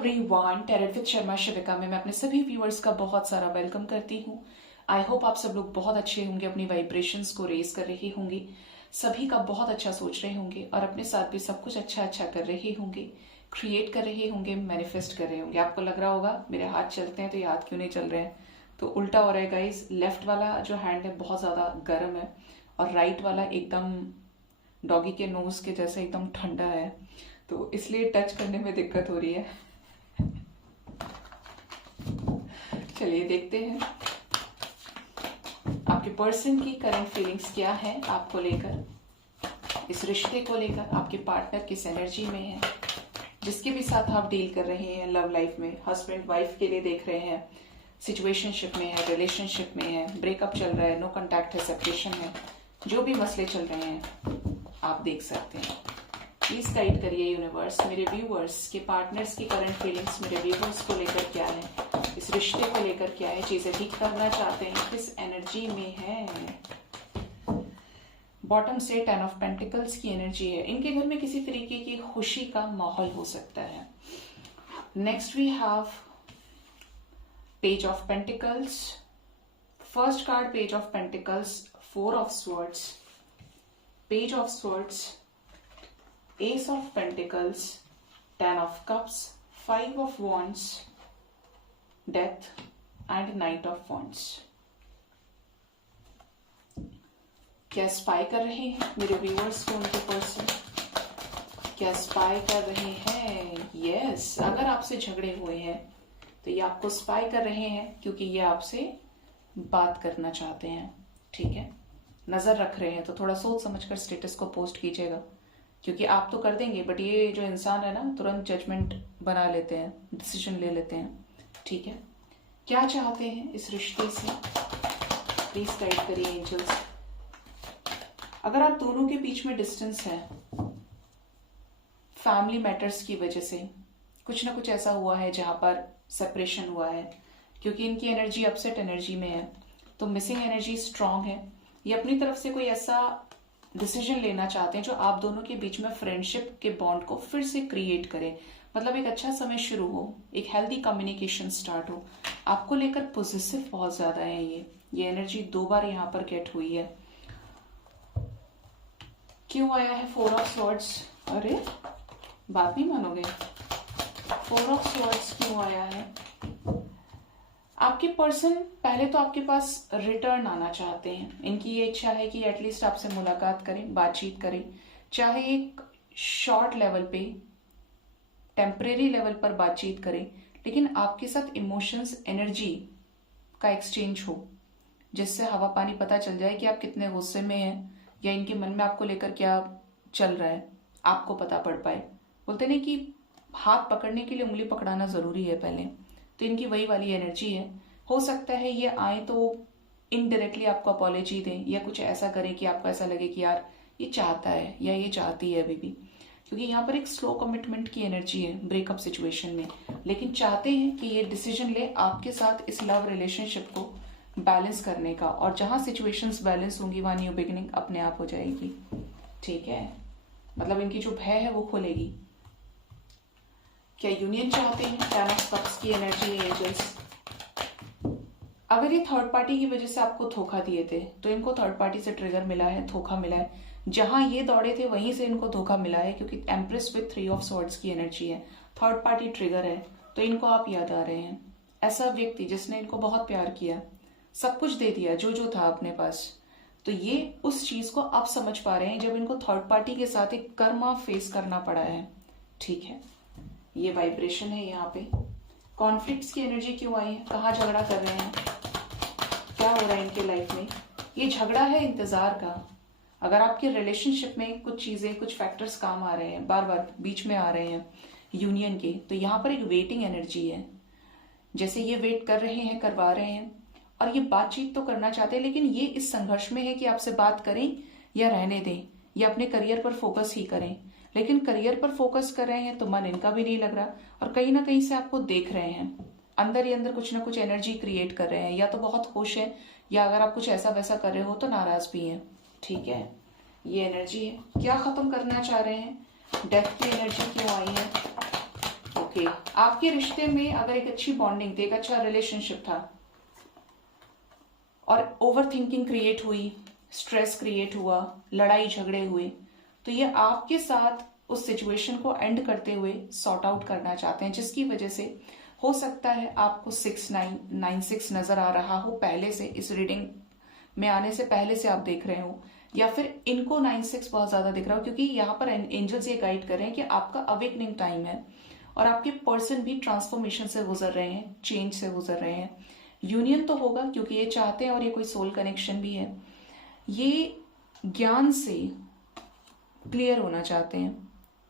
Everyone, tarot with Sharma शिविका में मैं अपने सभी व्यूअर्स का बहुत सारा वेलकम करती हूँ। आई होप आप सब लोग बहुत अच्छे होंगे, अपनी वाइब्रेशंस को रेज कर रहे होंगे, सभी का बहुत अच्छा सोच रहे होंगे और अपने साथ भी सब कुछ अच्छा अच्छा कर रहे होंगे, क्रिएट कर रहे होंगे, मैनिफेस्ट कर रहे होंगे। आपको लग रहा होगा मेरे हाथ चलते हैं तो ये हाथ क्यों नहीं चल रहे हैं, तो उल्टा हो रहा है गाइज। लेफ्ट वाला जो हैंड है बहुत ज़्यादा गर्म है और राइट वाला एकदम डॉगी के नोज के जैसे एकदम ठंडा है, तो इसलिए टच करने में दिक्कत हो रही है। चलिए देखते हैं आपके पर्सन की करंट फीलिंग्स क्या है आपको लेकर, इस रिश्ते को लेकर। आपके पार्टनर किस एनर्जी में है, जिसके भी साथ आप डील कर रहे हैं लव लाइफ में, हस्बैंड वाइफ के लिए देख रहे हैं, सिचुएशनशिप में है, रिलेशनशिप में है, ब्रेकअप चल रहा है, नो कांटेक्ट है, सेपरेशन है, जो भी मसले चल रहे हैं आप देख सकते हैं। प्लीज गाइड करिए यूनिवर्स, मेरे व्यूअर्स के पार्टनर्स की करंट फीलिंग्स मेरे व्यूअर्स को लेकर क्या है, इस रिश्ते को लेकर क्या है, चीजें ठीक करना चाहते हैं, किस एनर्जी में है। बॉटम से 10 ऑफ पेंटिकल्स की एनर्जी है, इनके घर में किसी तरीके की खुशी का माहौल हो सकता है। Next we have page of pentacles, first card page of pentacles, 4 of swords, page of swords, Ace of Pentacles, 10 of Cups, 5 of Wands, Death and Knight of Wands। क्या स्पाई कर रहे हैं मेरे व्यूअर्स को उनके पर्सन, क्या spy कर रहे हैं? यस, अगर आपसे झगड़े हुए हैं तो ये आपको स्पाई कर रहे हैं, क्योंकि ये आपसे बात करना चाहते हैं। ठीक है, नजर रख रहे हैं, तो थोड़ा सोच समझकर स्टेटस को पोस्ट कीजिएगा, क्योंकि आप तो कर देंगे बट ये जो इंसान है ना, तुरंत जजमेंट बना लेते हैं, डिसीजन ले लेते हैं। ठीक है, क्या चाहते हैं इस रिश्ते से, प्लीज गाइड करिए एंजल्स। अगर आप दोनों के बीच में डिस्टेंस है, फैमिली मैटर्स की वजह से कुछ ना कुछ ऐसा हुआ है जहां पर सेपरेशन हुआ है, क्योंकि इनकी एनर्जी अपसेट एनर्जी में है, तो मिसिंग एनर्जी स्ट्रांग है। ये अपनी तरफ से कोई ऐसा डिसीजन लेना चाहते हैं जो आप दोनों के बीच में फ्रेंडशिप के बॉन्ड को फिर से क्रिएट करे, मतलब एक अच्छा समय शुरू हो, एक हेल्दी कम्युनिकेशन स्टार्ट हो। आपको लेकर पॉजिटिव बहुत ज्यादा है ये एनर्जी 2 बार यहाँ पर गेट हुई है। क्यों आया है 4 ऑफ स्वॉर्ड्स? अरे बात नहीं मानोगे, 4 ऑफ स्वॉर्ड्स क्यों आया है? आपके पर्सन पहले तो आपके पास रिटर्न आना चाहते हैं, इनकी ये इच्छा है कि एटलीस्ट आपसे मुलाकात करें, बातचीत करें, चाहे एक शॉर्ट लेवल पे, टेम्परेरी लेवल पर बातचीत करें, लेकिन आपके साथ इमोशंस, एनर्जी का एक्सचेंज हो, जिससे हवा पानी पता चल जाए कि आप कितने गुस्से में हैं या इनके मन में आपको लेकर क्या चल रहा है, आपको पता पड़ पाए। बोलते नहीं कि हाथ पकड़ने के लिए उंगली पकड़ाना जरूरी है पहले, तो इनकी वही वाली एनर्जी है। हो सकता है ये आए तो इनडायरेक्टली आपको अपॉलॉजी दें या कुछ ऐसा करें कि आपको ऐसा लगे कि यार ये चाहता है या ये चाहती है अभी भी, क्योंकि यहाँ पर एक स्लो कमिटमेंट की एनर्जी है ब्रेकअप सिचुएशन में, लेकिन चाहते हैं कि ये डिसीजन ले आपके साथ इस लव रिलेशनशिप को बैलेंस करने का, और जहां सिचुएशंस बैलेंस होंगी वहां न्यू बिगिनिंग अपने आप हो जाएगी। ठीक है, मतलब इनकी जो भय है वो खुलेगी। क्या यूनियन चाहते हैं? 10 ऑफ कप्स की एनर्जी है एंजल्स। अगर ये थर्ड पार्टी की वजह से आपको धोखा दिए थे तो इनको थर्ड पार्टी से ट्रिगर मिला है, धोखा मिला है, जहां ये दौड़े थे वहीं से इनको धोखा मिला है, क्योंकि एम्प्रेस विद 3 ऑफ स्वॉर्ड्स की एनर्जी है, थर्ड पार्टी ट्रिगर है, तो इनको आप याद आ रहे हैं। ऐसा व्यक्ति जिसने इनको बहुत प्यार किया, सब कुछ दे दिया जो जो था अपने पास, तो ये उस चीज को आप समझ पा रहे हैं जब इनको थर्ड पार्टी के साथ एक कर्मा फेस करना पड़ा है। ठीक है, ये वाइब्रेशन है यहाँ पे। कॉन्फ्लिक्ट्स की एनर्जी क्यों आई है? कहाँ झगड़ा कर रहे हैं, क्या हो रहा है इनके लाइफ में? ये झगड़ा है इंतजार का। अगर आपके रिलेशनशिप में कुछ चीजें, कुछ फैक्टर्स काम आ रहे हैं, बार बार बीच में आ रहे हैं यूनियन के, तो यहाँ पर एक वेटिंग एनर्जी है, जैसे ये वेट कर रहे हैं, करवा रहे हैं, और ये बातचीत तो करना चाहते हैं, लेकिन ये इस संघर्ष में है कि आपसे बात करें या रहने दें या अपने करियर पर फोकस ही करें। लेकिन करियर पर फोकस कर रहे हैं तो मन इनका भी नहीं लग रहा, और कहीं ना कहीं से आपको देख रहे हैं, अंदर ही अंदर कुछ ना कुछ एनर्जी क्रिएट कर रहे हैं, या तो बहुत खुश है या अगर आप कुछ ऐसा वैसा कर रहे हो तो नाराज भी हैं। ठीक है, ये एनर्जी है। क्या खत्म करना चाह रहे हैं? डेथ की एनर्जी क्यों आई है? ओके आपके रिश्ते में अगर एक अच्छी बॉन्डिंग थी, एक अच्छा रिलेशनशिप था और ओवर थिंकिंग क्रिएट हुई, स्ट्रेस क्रिएट हुआ, लड़ाई झगड़े हुए, तो ये आपके साथ उस सिचुएशन को एंड करते हुए सॉर्ट आउट करना चाहते हैं, जिसकी वजह से हो सकता है आपको 6996 नजर आ रहा हो पहले से, इस रीडिंग में आने से पहले से आप देख रहे हो, या फिर इनको 96 बहुत ज्यादा दिख रहा हो, क्योंकि यहाँ पर एंजल्स ये गाइड कर रहे हैं कि आपका अवेकनिंग टाइम है और आपके पर्सन भी ट्रांसफॉर्मेशन से गुजर रहे हैं, चेंज से गुजर रहे हैं। यूनियन तो होगा क्योंकि ये चाहते हैं और ये कोई सोल कनेक्शन भी है। ये ज्ञान से क्लियर होना चाहते हैं,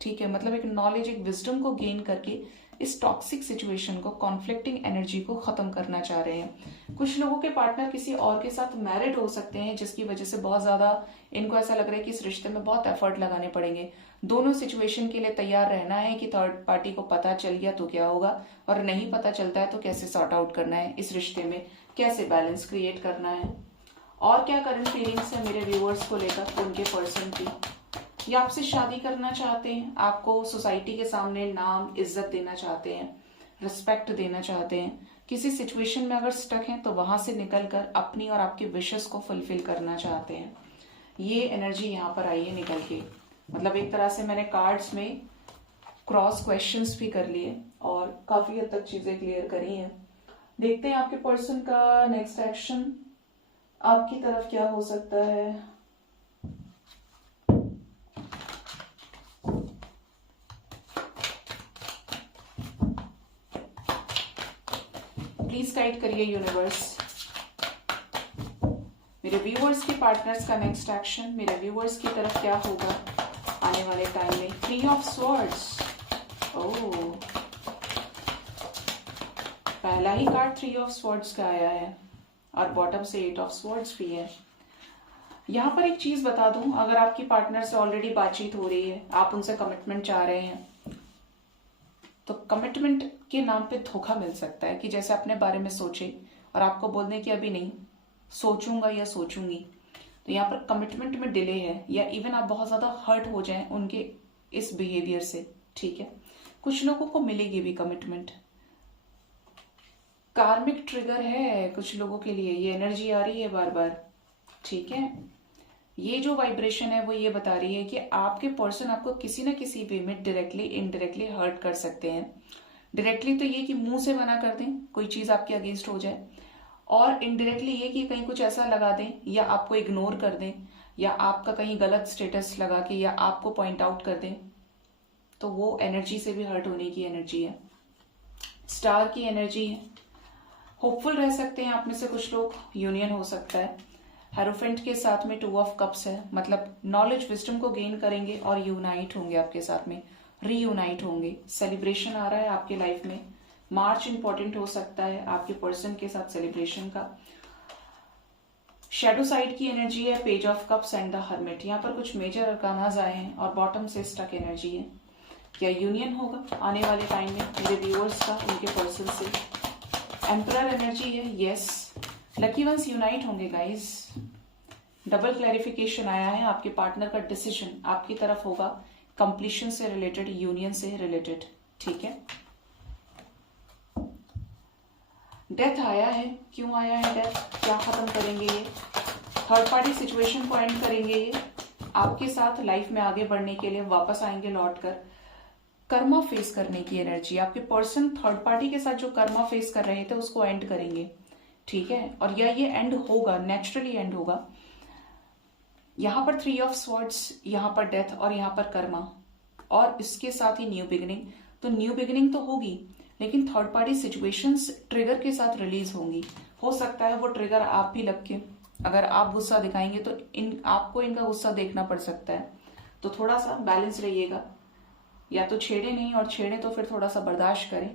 ठीक है, मतलब एक नॉलेज, एक विजडम को गेन करके इस टॉक्सिक सिचुएशन को, कॉन्फ्लिक्टिंग एनर्जी को खत्म करना चाह रहे हैं। कुछ लोगों के पार्टनर किसी और के साथ मैरिड हो सकते हैं, जिसकी वजह से बहुत ज्यादा इनको ऐसा लग रहा है कि इस रिश्ते में बहुत एफर्ट लगाने पड़ेंगे। दोनों सिचुएशन के लिए तैयार रहना है कि थर्ड पार्टी को पता चल गया तो क्या होगा, और नहीं पता चलता है तो कैसे सॉर्ट आउट करना है, इस रिश्ते में कैसे बैलेंस क्रिएट करना है। और क्या करंट फीलिंग्स है मेरे व्यूअर्स को लेकर, उनके पर्सन की। ये आपसे शादी करना चाहते हैं, आपको सोसाइटी के सामने नाम, इज्जत देना चाहते हैं, रिस्पेक्ट देना चाहते हैं। किसी सिचुएशन में अगर स्टक हैं तो वहां से निकलकर अपनी और आपके विशेस को फुलफिल करना चाहते हैं। ये एनर्जी यहाँ पर आई है निकल के, मतलब एक तरह से मैंने कार्ड्स में क्रॉस क्वेश्चंस भी कर लिए और काफी हद तक चीजें क्लियर करी हैं। देखते हैं आपके पर्सन का नेक्स्ट एक्शन आपकी तरफ क्या हो सकता है। प्लीज गाइड करिए यूनिवर्स। मेरे व्यूअर्स के पार्टनर्स का नेक्स्ट एक्शन मेरे व्यूअर्स की तरफ क्या होगा आने वाले टाइम में। 3 ऑफ स्वॉर्ड्स, ओह पहला ही कार्ड 3 ऑफ स्वॉर्ड्स का आया है और बॉटम से 8 ऑफ स्वॉर्ड्स भी है। यहां पर एक चीज बता दूं, अगर आपकी पार्टनर से ऑलरेडी बातचीत हो रही है, आप उनसे कमिटमेंट चाह रहे हैं, तो कमिटमेंट के नाम पे धोखा मिल सकता है कि जैसे अपने बारे में सोचे और आपको बोल दें कि अभी नहीं, सोचूंगा या सोचूंगी। तो यहाँ पर कमिटमेंट में डिले है, या इवन आप बहुत ज्यादा हर्ट हो जाएं उनके इस बिहेवियर से, ठीक है। कुछ लोगों को मिलेगी भी कमिटमेंट। कार्मिक ट्रिगर है कुछ लोगों के लिए, ये एनर्जी आ रही है बार बार, ठीक है। ये जो वाइब्रेशन है वो ये बता रही है कि आपके पर्सन आपको किसी ना किसी वे में डायरेक्टली इनडायरेक्टली हर्ट कर सकते हैं। डायरेक्टली तो ये कि मुंह से मना कर दें, कोई चीज आपके अगेंस्ट हो जाए, और इनडायरेक्टली ये कि कहीं कुछ ऐसा लगा दें या आपको इग्नोर कर दें या आपका कहीं गलत स्टेटस लगा के या आपको पॉइंट आउट कर दें, तो वो एनर्जी से भी हर्ट होने की एनर्जी है। स्टार की एनर्जी है, होपफुल रह सकते हैं आप में से कुछ लोग, यूनियन हो सकता है। हेरोफेंट के साथ में 2 ऑफ कप्स है, मतलब नॉलेज विजडम को गेन करेंगे और यूनाइट होंगे आपके साथ में, रीयूनाइट होंगे। सेलिब्रेशन आ रहा है आपके लाइफ में, मार्च इंपॉर्टेंट हो सकता है आपके पर्सन के साथ सेलिब्रेशन का। शैडो साइड की एनर्जी है, page of cups and the hermit. यहाँ पर कुछ मेजर अरकानाज आए हैं और बॉटम से स्टक एनर्जी है। क्या यूनियन होगा आने वाले टाइम में मेरे व्यूअर्स का उनके पर्सन से? एम्परर एनर्जी है, यस, लकी वंस यूनाइट होंगे गाइस। डबल क्लैरिफिकेशन आया है, आपके पार्टनर का डिसीजन आपकी तरफ होगा, कंप्लीशन से रिलेटेड, यूनियन से रिलेटेड, ठीक है। डेथ आया है, क्यों आया है डेथ? क्या खत्म करेंगे ये? थर्ड पार्टी सिचुएशन को एंड करेंगे ये, आपके साथ लाइफ में आगे बढ़ने के लिए वापस आएंगे लौट कर। कर्मा फेस करने की एनर्जी, आपके पर्सन थर्ड पार्टी के साथ जो कर्मा फेस कर रहे थे उसको एंड करेंगे, ठीक है। और या ये एंड होगा, नेचुरली एंड होगा। यहां पर 3 ऑफ स्वॉर्ड्स, यहां पर डेथ और यहां पर कर्मा, और इसके साथ ही न्यू बिगिनिंग। तो न्यू बिगिनिंग तो होगी, लेकिन थर्ड पार्टी सिचुएशंस ट्रिगर के साथ रिलीज होंगी। हो सकता है वो ट्रिगर आप भी लग के, अगर आप गुस्सा दिखाएंगे तो आपको इनका गुस्सा देखना पड़ सकता है। तो थोड़ा सा बैलेंस रहिएगा, या तो छेड़े नहीं, और छेड़े तो फिर थोड़ा सा बर्दाश्त करें।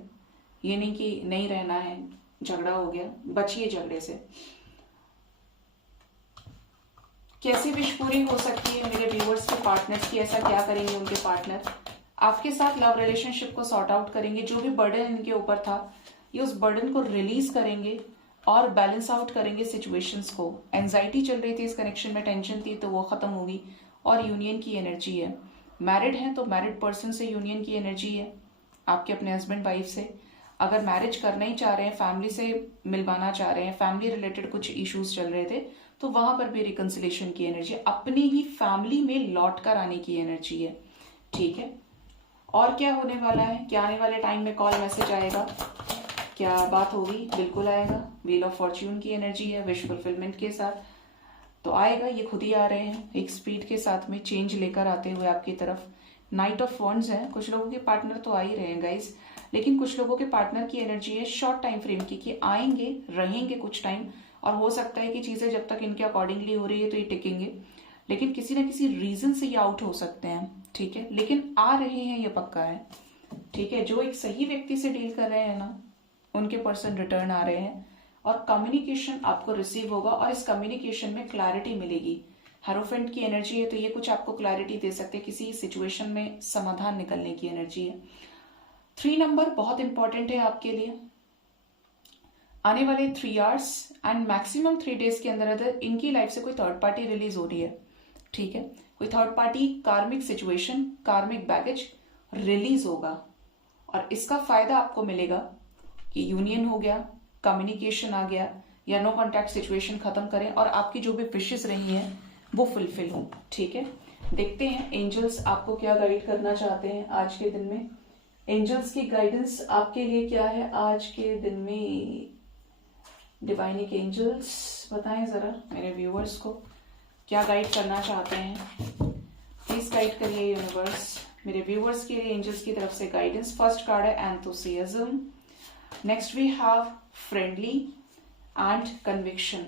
ये नहीं कि नहीं रहना है, झगड़ा हो गया, बचिए झगड़े से। कैसी विश पूरी हो सकती है मेरे व्यूअर्स के पार्टनर्स की? ऐसा क्या करेंगे उनके पार्टनर? आपके साथ लव रिलेशनशिप को सॉर्ट आउट करेंगे, जो भी बर्डन इनके ऊपर था ये उस बर्डन को रिलीज करेंगे और बैलेंस आउट करेंगे सिचुएशंस को। एंजाइटी चल रही थी इस कनेक्शन में, टेंशन थी, तो वो खत्म होगी। और यूनियन की एनर्जी है, मैरिड हैं तो मैरिड पर्सन से यूनियन की एनर्जी है। आपके अपने हस्बैंड वाइफ से। अगर मैरिज करना ही चाह रहे हैं, फैमिली से मिलवाना चाह रहे हैं, फैमिली रिलेटेड कुछ इश्यूज चल रहे थे, तो वहां पर भी रिकंसिलेशन की एनर्जी, अपनी ही फैमिली में लौट कर आने की एनर्जी है। ठीक है, और क्या होने वाला है, क्या आने वाले टाइम में कॉल मैसेज आएगा, क्या बात होगी, बिल्कुल आएगा। व्हील ऑफ फॉर्च्यून की एनर्जी है, विश फुलफिलमेंट के साथ तो आएगा, ये खुद ही आ रहे हैं एक स्पीड के साथ में, चेंज लेकर आते हुए आपकी तरफ। नाइट ऑफ वॉन्ड्स है, कुछ लोगों के पार्टनर तो आ ही रहे हैं गाइज, लेकिन कुछ लोगों के पार्टनर की एनर्जी है शॉर्ट टाइम फ्रेम की, कि आएंगे रहेंगे कुछ टाइम, और हो सकता है कि चीजें जब तक इनके अकॉर्डिंगली हो रही है तो ये टिकेंगे, लेकिन किसी ना किसी रीजन से ये आउट हो सकते हैं। ठीक है, लेकिन आ रहे हैं, ये पक्का है। ठीक है, जो एक सही व्यक्ति से डील कर रहे हैं ना, उनके पर्सन रिटर्न आ रहे हैं, और कम्युनिकेशन आपको रिसीव होगा, और इस कम्युनिकेशन में क्लैरिटी मिलेगी। हेरोफेंट की एनर्जी है, तो ये कुछ आपको क्लैरिटी दे सकते हैं, किसी सिचुएशन में समाधान निकलने की एनर्जी है। 3 नंबर बहुत इंपॉर्टेंट है आपके लिए। आने वाले 3 आवर्स एंड मैक्सिमम 3 डेज के अंदर अंदर इनकी लाइफ से कोई थर्ड पार्टी रिलीज हो रही है। ठीक है, कोई थर्ड पार्टी कार्मिक सिचुएशन, कार्मिक बैगेज रिलीज होगा, और इसका फायदा आपको मिलेगा कि यूनियन हो गया, कम्युनिकेशन आ गया, या नो कॉन्टैक्ट सिचुएशन खत्म करें, और आपकी जो भी विशेष रही हैं वो फुलफिल हो। ठीक है, देखते हैं एंजल्स आपको क्या गाइड करना चाहते हैं आज के दिन में। एंजल्स की गाइडेंस आपके लिए क्या है आज के दिन में। डिवाइनिक एंजल्स बताएं जरा मेरे व्यूअर्स को क्या गाइड करना चाहते हैं, प्लीज गाइड करिए यूनिवर्स। मेरे व्यूअर्स के लिए एंजल्स की तरफ से गाइडेंस। फर्स्ट कार्ड है enthusiasm, next we have friendly and conviction,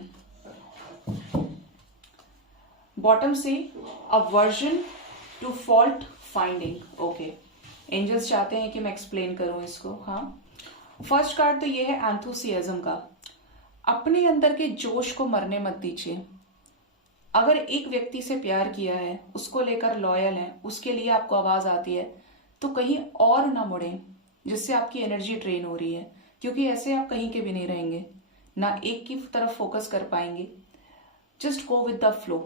bottom से aversion to fault finding. Okay, angels चाहते हैं कि मैं एक्सप्लेन करूं इसको। हाँ, फर्स्ट कार्ड तो ये है एंथुसियाज्म का। अपने अंदर के जोश को मरने मत दीजिए। अगर एक व्यक्ति से प्यार किया है, उसको लेकर लॉयल है, उसके लिए आपको आवाज आती है, तो कहीं और ना मुड़े जिससे आपकी एनर्जी ड्रेन हो रही है, क्योंकि ऐसे आप कहीं के भी नहीं रहेंगे, ना एक की तरफ फोकस कर पाएंगे। Just go with the flow,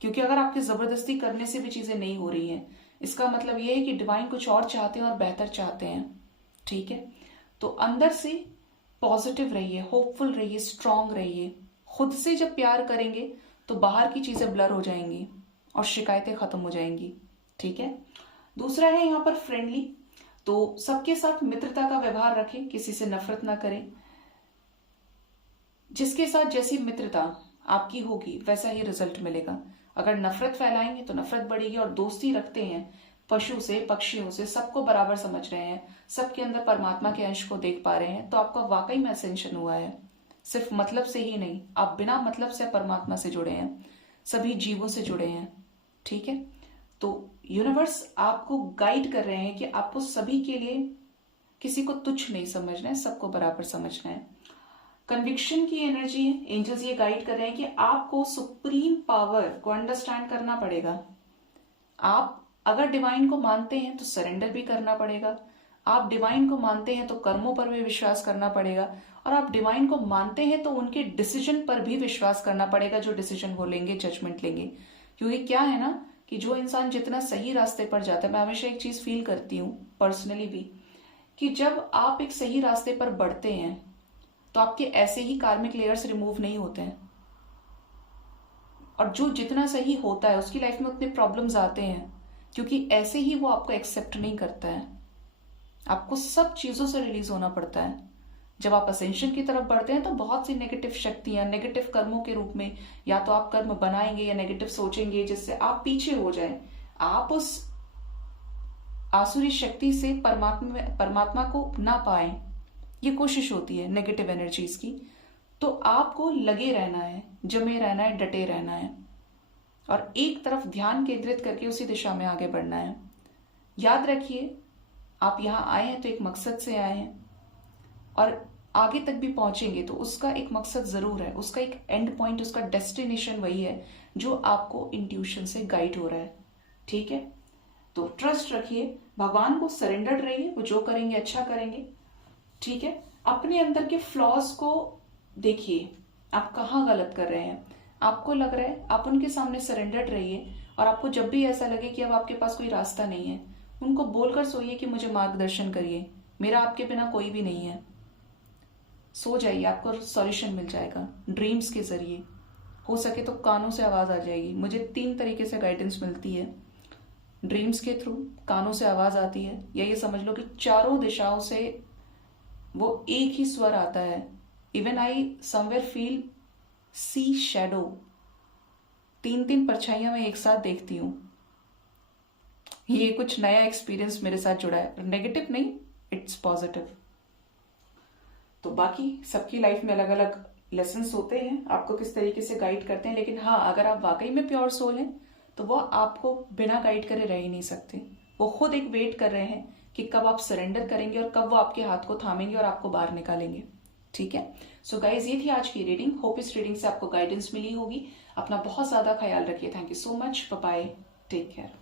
क्योंकि अगर आपके जबरदस्ती करने से भी चीजें नहीं हो रही हैं, इसका मतलब यह है कि डिवाइन कुछ और चाहते हैं और बेहतर चाहते हैं। ठीक है, तो अंदर से पॉजिटिव रहिए, होपफुल रहिए, स्ट्रांग रहिए। खुद से जब प्यार करेंगे तो बाहर की चीजें ब्लर हो जाएंगी और शिकायतें खत्म हो जाएंगी। ठीक है, दूसरा है यहाँ पर फ्रेंडली, तो सबके साथ मित्रता का व्यवहार रखें, किसी से नफरत ना करें। जिसके साथ जैसी मित्रता आपकी होगी वैसा ही रिजल्ट मिलेगा। अगर नफरत फैलाएंगे तो नफरत बढ़ेगी, और दोस्ती रखते हैं पशु से, पक्षियों से, सबको बराबर समझ रहे हैं, सबके अंदर परमात्मा के अंश को देख पा रहे हैं, तो आपका वाकई में असेंशन हुआ है। सिर्फ मतलब से ही नहीं, आप बिना मतलब से परमात्मा से जुड़े हैं, सभी जीवों से जुड़े हैं। ठीक है, तो यूनिवर्स आपको गाइड कर रहे हैं कि आपको सभी के लिए किसी को तुच्छ नहीं समझना है, सबको बराबर समझना है। कन्विक्शन की एनर्जी है, एंजल्स ये गाइड कर रहे हैं कि आपको सुप्रीम पावर को अंडरस्टैंड करना पड़ेगा। आप अगर डिवाइन को मानते हैं तो सरेंडर भी करना पड़ेगा, आप डिवाइन को मानते हैं तो कर्मों पर भी विश्वास करना पड़ेगा, और आप डिवाइन को मानते हैं तो उनके डिसीजन पर भी विश्वास करना पड़ेगा, जो डिसीजन वो लेंगे, जजमेंट लेंगे। क्योंकि क्या है ना कि जो इंसान जितना सही रास्ते पर जाता है, मैं हमेशा एक चीज फील करती हूँ पर्सनली भी, कि जब आप एक सही रास्ते पर बढ़ते हैं तो आपके ऐसे ही कार्मिक लेयर्स रिमूव नहीं होते हैं, और जो जितना सही होता है उसकी लाइफ में उतने प्रॉब्लम्स आते हैं, क्योंकि ऐसे ही वो आपको एक्सेप्ट नहीं करता है। आपको सब चीजों से रिलीज होना पड़ता है। जब आप असेंशन की तरफ बढ़ते हैं तो बहुत सी नेगेटिव शक्तियां, नेगेटिव कर्मों के रूप में, या तो आप कर्म बनाएंगे या नेगेटिव सोचेंगे जिससे आप पीछे हो जाएं, आप उस आसुरी शक्ति से परमात्मा को ना पाए, ये कोशिश होती है नेगेटिव एनर्जीज की। तो आपको लगे रहना है, जमे रहना है, डटे रहना है, और एक तरफ ध्यान केंद्रित करके उसी दिशा में आगे बढ़ना है। याद रखिए, आप यहां आए हैं तो एक मकसद से आए हैं, और आगे तक भी पहुंचेंगे तो उसका एक मकसद जरूर है, उसका एक एंड पॉइंट, उसका डेस्टिनेशन वही है जो आपको इंट्यूशन से गाइड हो रहा है। ठीक है, तो ट्रस्ट रखिए, भगवान को सरेंडर्ड रहिए, वो जो करेंगे अच्छा करेंगे। ठीक है, अपने अंदर के फ्लॉज को देखिए, आप कहाँ गलत कर रहे हैं, आपको लग रहा है, आप उनके सामने सरेंडर्ड रहिए, और आपको जब भी ऐसा लगे कि अब आपके पास कोई रास्ता नहीं है, उनको बोलकर सोइए कि मुझे मार्गदर्शन करिए, मेरा आपके बिना कोई भी नहीं है। सो जाइए, आपको सॉल्यूशन मिल जाएगा ड्रीम्स के जरिए। हो सके तो कानों से आवाज आ जाएगी। मुझे 3 तरीके से गाइडेंस मिलती है, ड्रीम्स के थ्रू, कानों से आवाज आती है, या ये समझ लो कि चारों दिशाओं से वो एक ही स्वर आता है। Even I somewhere feel see shadow, 3 परछाइयां मैं एक साथ देखती हूँ। ये कुछ नया एक्सपीरियंस मेरे साथ जुड़ा है, नेगेटिव नहीं, इट्स पॉजिटिव। तो बाकी सबकी लाइफ में अलग अलग लेसन्स होते हैं, आपको किस तरीके से गाइड करते हैं। लेकिन हाँ, अगर आप वाकई में प्योर सोल हैं तो वो आपको बिना गाइड करे रह ही नहीं सकते। वो खुद एक वेट कर रहे हैं कि कब आप सरेंडर करेंगे और कब वो आपके हाथ को थामेंगे और आपको बाहर निकालेंगे। ठीक है, सो गाइज, ये थी आज की रीडिंग। होप इस रीडिंग से आपको गाइडेंस मिली होगी। अपना बहुत ज्यादा ख्याल रखिए। Thank you so much, bye bye, take care.